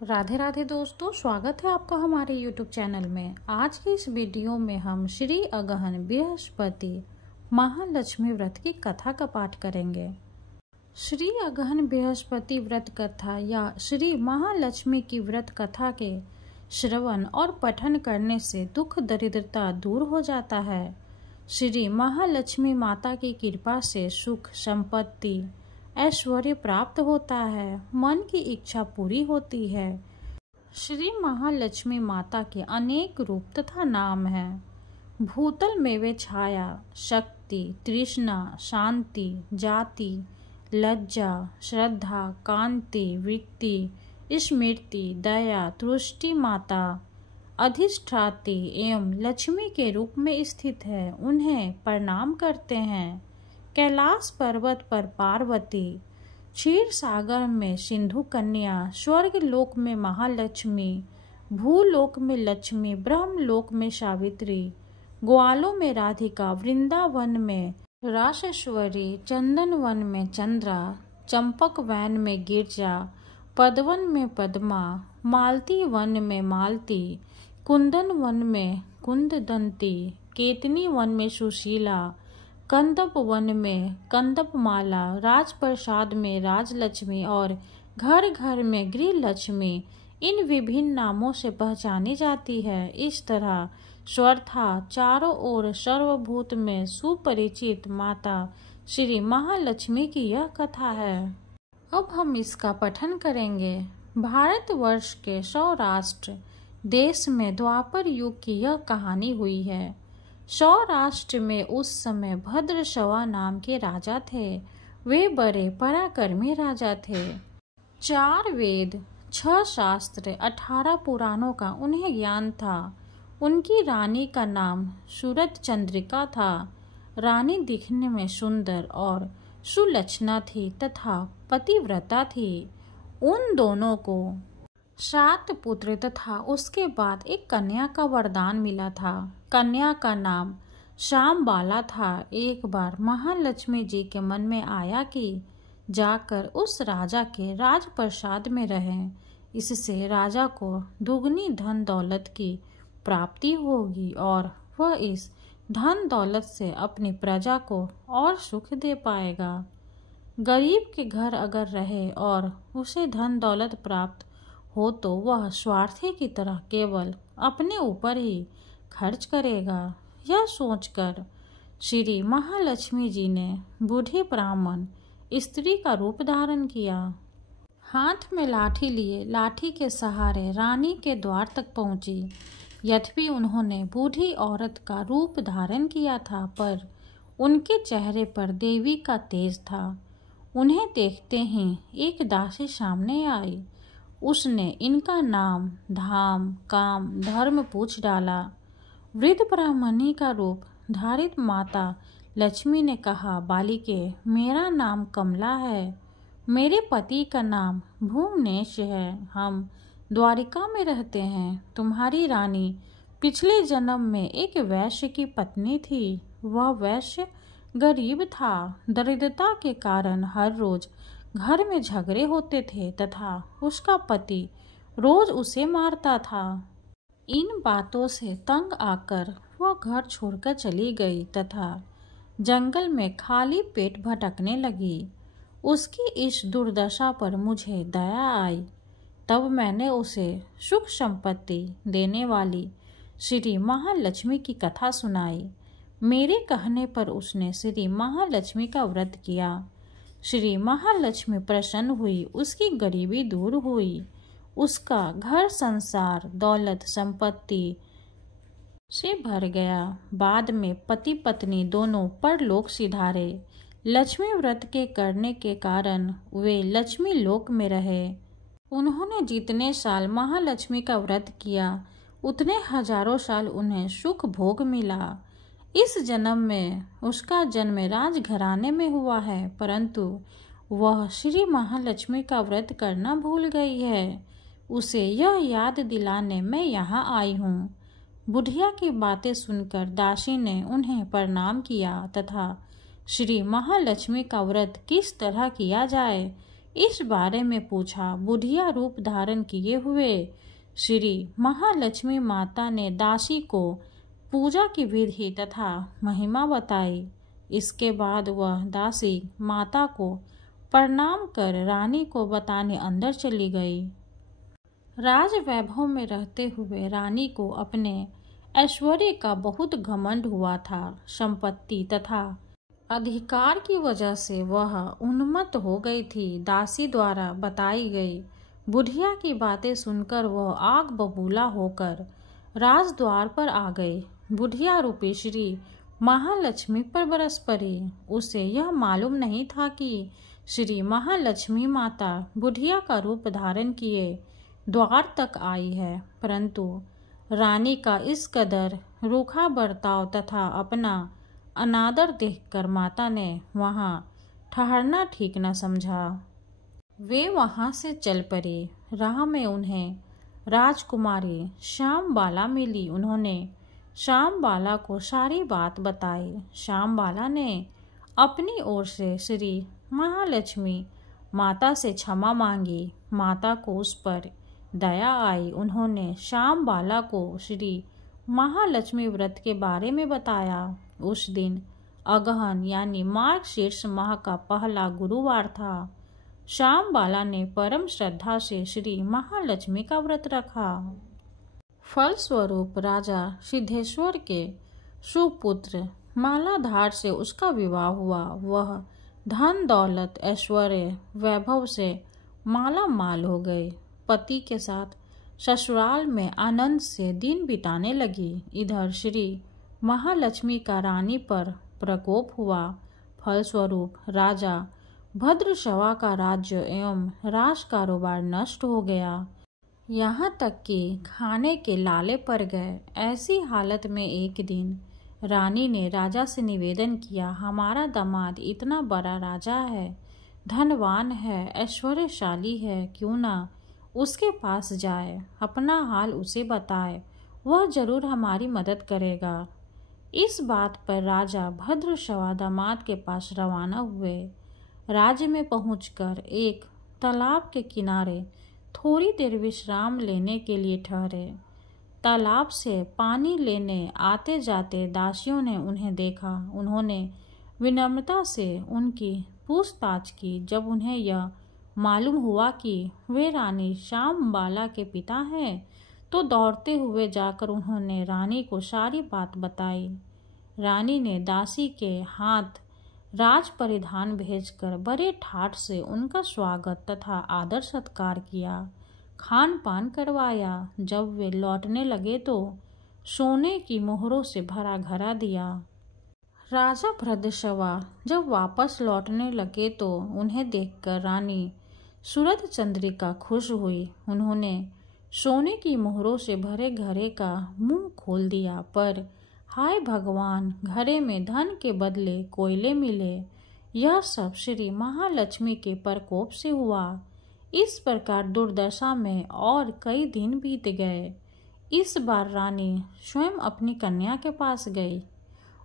राधे राधे दोस्तों, स्वागत है आपका हमारे YouTube चैनल में। आज की इस वीडियो में हम श्री अगहन बृहस्पति महालक्ष्मी व्रत की कथा का पाठ करेंगे। श्री अगहन बृहस्पति व्रत कथा या श्री महालक्ष्मी की व्रत कथा के श्रवण और पठन करने से दुख दरिद्रता दूर हो जाता है। श्री महालक्ष्मी माता की कृपा से सुख संपत्ति ऐश्वर्य प्राप्त होता है, मन की इच्छा पूरी होती है। श्री महालक्ष्मी माता के अनेक रूप तथा नाम हैं। भूतल में वे छाया, शक्ति, तृष्णा, शांति, जाति, लज्जा, श्रद्धा, कांति, वृत्ति, स्मृति, दया, तुष्टि माता, अधिष्ठात्री एवं लक्ष्मी के रूप में स्थित है। उन्हें प्रणाम करते हैं। कैलाश पर्वत पर पार्वती, क्षीर सागर में सिंधु कन्या, स्वर्ग लोक में महालक्ष्मी, भूलोक में लक्ष्मी, ब्रह्मलोक में सावित्री, ग्वालों में राधिका, वृंदावन में रासेश्वरी, चंदन वन में चंद्रा, चंपक वन में गिरजा, पदवन में पद्मा, मालती वन में मालती, कुंदन वन में कुंददंती, केतनी वन में सुशीला, कंदप वन में कंदप माला, राजप्रसाद में राजलक्ष्मी और घर घर में गृह लक्ष्मी इन विभिन्न नामों से पहचानी जाती है। इस तरह स्वर्था चारों ओर सर्वभूत में सुपरिचित माता श्री महालक्ष्मी की यह कथा है। अब हम इसका पठन करेंगे। भारतवर्ष के सौराष्ट्र देश में द्वापर युग की यह कहानी हुई है। सौराष्ट्र में उस समय भद्रशवा नाम के राजा थे। वे बड़े पराक्रमी राजा थे। 4 वेद, 6 शास्त्र, 18 पुराणों का उन्हें ज्ञान था। उनकी रानी का नाम सूरत चंद्रिका था। रानी दिखने में सुंदर और सुलक्षणा थी तथा पतिव्रता थी। उन दोनों को 7 पुत्र तथा उसके बाद एक कन्या का वरदान मिला था। कन्या का नाम श्यामबाला था। एक बार महालक्ष्मी जी के मन में आया कि जाकर उस राजा के राजप्रसाद में रहें। इससे राजा को दुगनी धन दौलत की प्राप्ति होगी और वह इस धन दौलत से अपनी प्रजा को और सुख दे पाएगा। गरीब के घर अगर रहे और उसे धन दौलत प्राप्त हो तो वह स्वार्थी की तरह केवल अपने ऊपर ही खर्च करेगा। यह सोचकर श्री महालक्ष्मी जी ने बूढ़ी ब्राह्मण स्त्री का रूप धारण किया। हाथ में लाठी लिए लाठी के सहारे रानी के द्वार तक पहुंची। यद्यपि उन्होंने बूढ़ी औरत का रूप धारण किया था, पर उनके चेहरे पर देवी का तेज था। उन्हें देखते ही एक दासी सामने आई। उसने इनका नाम, धाम, काम, धर्म पूछ डाला। वृद्ध ब्राह्मणी का रूप धारित माता लक्ष्मी ने कहा, बालिके, मेरा नाम कमला है। मेरे पति का नाम भूमनेश है। हम द्वारिका में रहते हैं। तुम्हारी रानी पिछले जन्म में एक वैश्य की पत्नी थी। वह वैश्य गरीब था। दरिद्रता के कारण हर रोज घर में झगड़े होते थे तथा उसका पति रोज उसे मारता था। इन बातों से तंग आकर वह घर छोड़कर चली गई तथा जंगल में खाली पेट भटकने लगी। उसकी इस दुर्दशा पर मुझे दया आई। तब मैंने उसे सुख संपत्ति देने वाली श्री महालक्ष्मी की कथा सुनाई। मेरे कहने पर उसने श्री महालक्ष्मी का व्रत किया। श्री महालक्ष्मी प्रसन्न हुई। उसकी गरीबी दूर हुई। उसका घर संसार दौलत संपत्ति से भर गया। बाद में पति पत्नी दोनों परलोक सिधारे। लक्ष्मी व्रत के करने के कारण वे लक्ष्मी लोक में रहे। उन्होंने जितने साल महालक्ष्मी का व्रत किया उतने हजारों साल उन्हें सुख भोग मिला। इस जन्म में उसका जन्म राजघराने में हुआ है, परंतु वह श्री महालक्ष्मी का व्रत करना भूल गई है। उसे यह याद दिलाने मैं यहाँ आई हूँ। बुढ़िया की बातें सुनकर दासी ने उन्हें प्रणाम किया तथा श्री महालक्ष्मी का व्रत किस तरह किया जाए इस बारे में पूछा। बुढ़िया रूप धारण किए हुए श्री महालक्ष्मी माता ने दासी को पूजा की विधि तथा महिमा बताई। इसके बाद वह दासी माता को प्रणाम कर रानी को बताने अंदर चली गई। राज वैभव में रहते हुए रानी को अपने ऐश्वर्य का बहुत घमंड हुआ था। संपत्ति तथा अधिकार की वजह से वह उन्मत्त हो गई थी। दासी द्वारा बताई गई बुढ़िया की बातें सुनकर वह आग बबूला होकर राजद्वार पर आ गई। बुढ़िया रूपी श्री महालक्ष्मी पर बरस पड़ी। उसे यह मालूम नहीं था कि श्री महालक्ष्मी माता बुढ़िया का रूप धारण किए द्वार तक आई है, परंतु रानी का इस कदर रूखा बर्ताव तथा अपना अनादर देखकर माता ने वहां ठहरना ठीक न समझा। वे वहां से चल पड़ी। राह में उन्हें राजकुमारी श्यामबाला मिली। उन्होंने श्यामबाला को सारी बात बताई। श्यामबाला ने अपनी ओर से श्री महालक्ष्मी माता से क्षमा मांगी। माता को उस पर दया आई। उन्होंने श्यामबाला को श्री महालक्ष्मी व्रत के बारे में बताया। उस दिन अगहन यानी मार्गशीर्ष माह का पहला गुरुवार था। श्यामबाला ने परम श्रद्धा से श्री महालक्ष्मी का व्रत रखा। फलस्वरूप राजा सिद्धेश्वर के सुपुत्र मालाधार से उसका विवाह हुआ। वह धन दौलत ऐश्वर्य वैभव से माला माल हो गए। पति के साथ ससुराल में आनंद से दिन बिताने लगी। इधर श्री महालक्ष्मी का रानी पर प्रकोप हुआ। फलस्वरूप राजा भद्रशवा का राज्य एवं राज कारोबार नष्ट हो गया। यहाँ तक कि खाने के लाले पड़ गए। ऐसी हालत में एक दिन रानी ने राजा से निवेदन किया, हमारा दामाद इतना बड़ा राजा है, धनवान है, ऐश्वर्यशाली है, क्यों ना उसके पास जाए, अपना हाल उसे बताए, वह जरूर हमारी मदद करेगा। इस बात पर राजा भद्रशवा दामाद के पास रवाना हुए। राज्य में पहुंचकर एक तालाब के किनारे थोड़ी देर विश्राम लेने के लिए ठहरे। तालाब से पानी लेने आते जाते दासियों ने उन्हें देखा। उन्होंने विनम्रता से उनकी पूछताछ की। जब उन्हें यह मालूम हुआ कि वे रानी श्यामबाला के पिता हैं, तो दौड़ते हुए जाकर उन्होंने रानी को सारी बात बताई। रानी ने दासी के हाथ राज परिधान भेजकर बड़े ठाठ से उनका स्वागत तथा आदर सत्कार किया, खान पान करवाया। जब वे लौटने लगे तो सोने की मोहरों से भरा घड़ा दिया। राजा भद्रशवा जब वापस लौटने लगे तो उन्हें देखकर रानी सूरत चंद्रिका खुश हुई। उन्होंने सोने की मोहरों से भरे घड़े का मुंह खोल दिया, पर हाय भगवान, घड़े में धन के बदले कोयले मिले। यह सब श्री महालक्ष्मी के प्रकोप से हुआ। इस प्रकार दुर्दशा में और कई दिन बीत गए। इस बार रानी स्वयं अपनी कन्या के पास गई।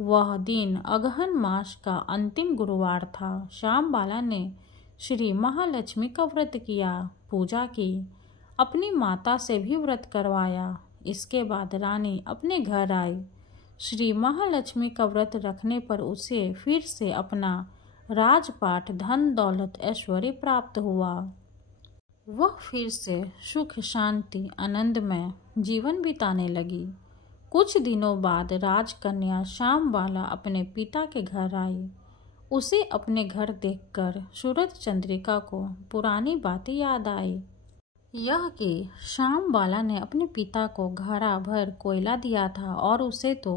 वह दिन अगहन मास का अंतिम गुरुवार था। श्यामबाला ने श्री महालक्ष्मी का व्रत किया, पूजा की, अपनी माता से भी व्रत करवाया। इसके बाद रानी अपने घर आई। श्री महालक्ष्मी का व्रत रखने पर उसे फिर से अपना राजपाट, धन दौलत, ऐश्वर्य प्राप्त हुआ। वह फिर से सुख शांति आनंदमय जीवन बिताने लगी। कुछ दिनों बाद राजकन्या श्यामबाला अपने पिता के घर आई। उसे अपने घर देखकर सूरत चंद्रिका को पुरानी बातें याद आई। यह कि श्यामबाला ने अपने पिता को घड़ा भर कोयला दिया था और उसे तो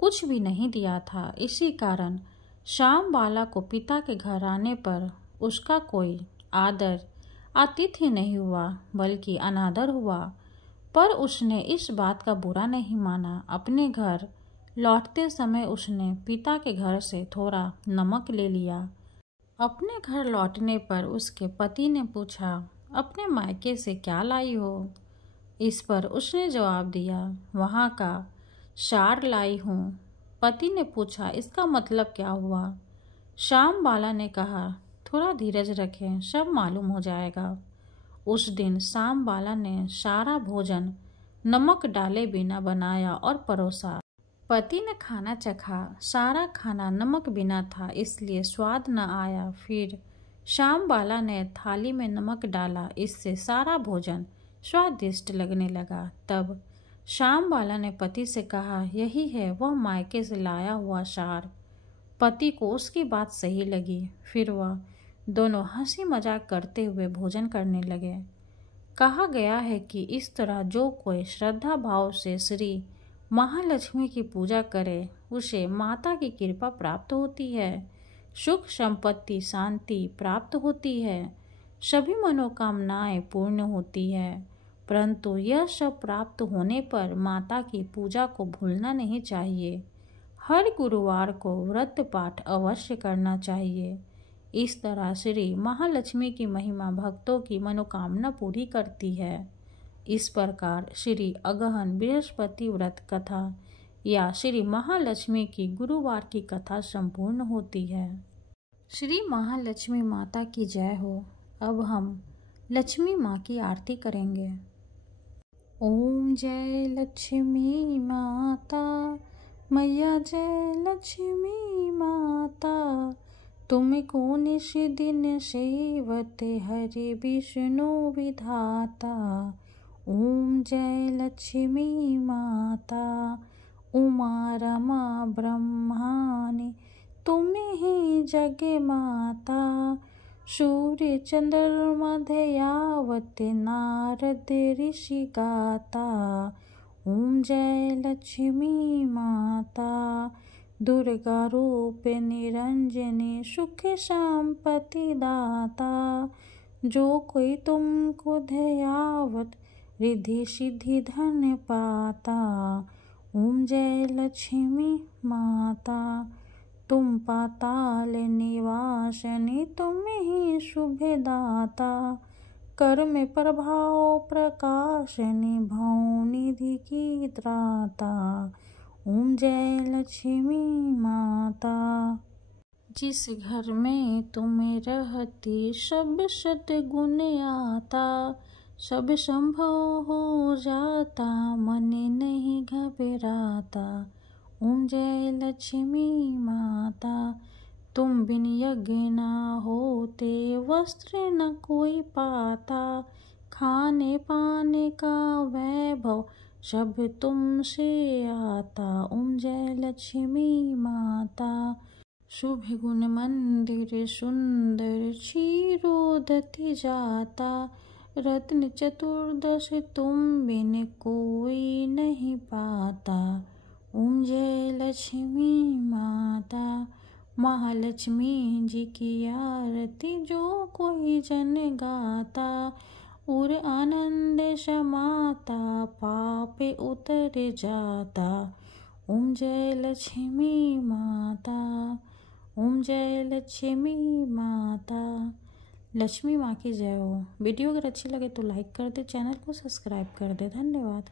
कुछ भी नहीं दिया था। इसी कारण श्यामबाला को पिता के घर आने पर उसका कोई आदर आतिथ्य नहीं हुआ, बल्कि अनादर हुआ। पर उसने इस बात का बुरा नहीं माना। अपने घर लौटते समय उसने पिता के घर से थोड़ा नमक ले लिया। अपने घर लौटने पर उसके पति ने पूछा, अपने मायके से क्या लाई हो? इस पर उसने जवाब दिया, वहाँ का सार लाई हूँ। पति ने पूछा, इसका मतलब क्या हुआ? श्यामबाला ने कहा, थोड़ा धीरज रखें, सब मालूम हो जाएगा। उस दिन शाम बाला ने सारा भोजन नमक डाले बिना बनाया और परोसा। पति ने खाना चखा, सारा खाना नमक बिना था इसलिए स्वाद न आया। फिर शाम बाला ने थाली में नमक डाला, इससे सारा भोजन स्वादिष्ट लगने लगा। तब शाम बाला ने पति से कहा, यही है वह मायके से लाया हुआ सार। पति को उसकी बात सही लगी। फिर वह दोनों हंसी मजाक करते हुए भोजन करने लगे। कहा गया है कि इस तरह जो कोई श्रद्धा भाव से श्री महालक्ष्मी की पूजा करे उसे माता की कृपा प्राप्त होती है, सुख संपत्ति शांति प्राप्त होती है, सभी मनोकामनाएं पूर्ण होती है। परंतु यह सब प्राप्त होने पर माता की पूजा को भूलना नहीं चाहिए। हर गुरुवार को व्रत पाठ अवश्य करना चाहिए। इस तरह श्री महालक्ष्मी की महिमा भक्तों की मनोकामना पूरी करती है। इस प्रकार श्री अगहन बृहस्पति व्रत कथा या श्री महालक्ष्मी की गुरुवार की कथा संपूर्ण होती है। श्री महालक्ष्मी माता की जय हो। अब हम लक्ष्मी माँ की आरती करेंगे। ओम जय लक्ष्मी माता, मैया जय लक्ष्मी माता, तुमको निश दिन सेवते हरि विष्णु विधाता। ओम जय लक्ष्मी माता, उमा रमा ब्रह्मानि तुम ही जग माता, सूर्य चंद्रमा ध्यावत नारद ऋषि गाता। ओम जय लक्ष्मी माता, दुर्गा रूप निरंजनी सुख संपत्ति दाता, जो कोई तुमको ध्यावत रिद्धि सिद्धि धन पाता। ओम जय लक्ष्मी माता, तुम पाताल निवासनी तुम ही शुभ दाता, कर्म प्रभाव प्रकाशनी भव निधि की त्राता। ओम जय लक्ष्मी माता, जिस घर में तुम रहती सब सद्गुण आता, सब संभव हो जाता मन नहीं घबराता। ओम जय लक्ष्मी माता, तुम बिन यज्ञ न होते वस्त्र न कोई पाता, खाने पाने का वैभव सब तुमसे आता। ओम जय लक्ष्मी माता, शुभ गुण मंदिर सुंदर क्षीरोदति जाता, रत्न चतुर्दश तुम बिन कोई नहीं पाता। ओम जय लक्ष्मी माता, महालक्ष्मी जी की आरती जो कोई जन गाता, उर आनंद समाता पाप उतर जाता। ओम जय लक्ष्मी माता, ओम जय लक्ष्मी माता। लक्ष्मी माँ की जय हो। वीडियो अगर अच्छी लगे तो लाइक कर दे, चैनल को सब्सक्राइब कर दे। धन्यवाद।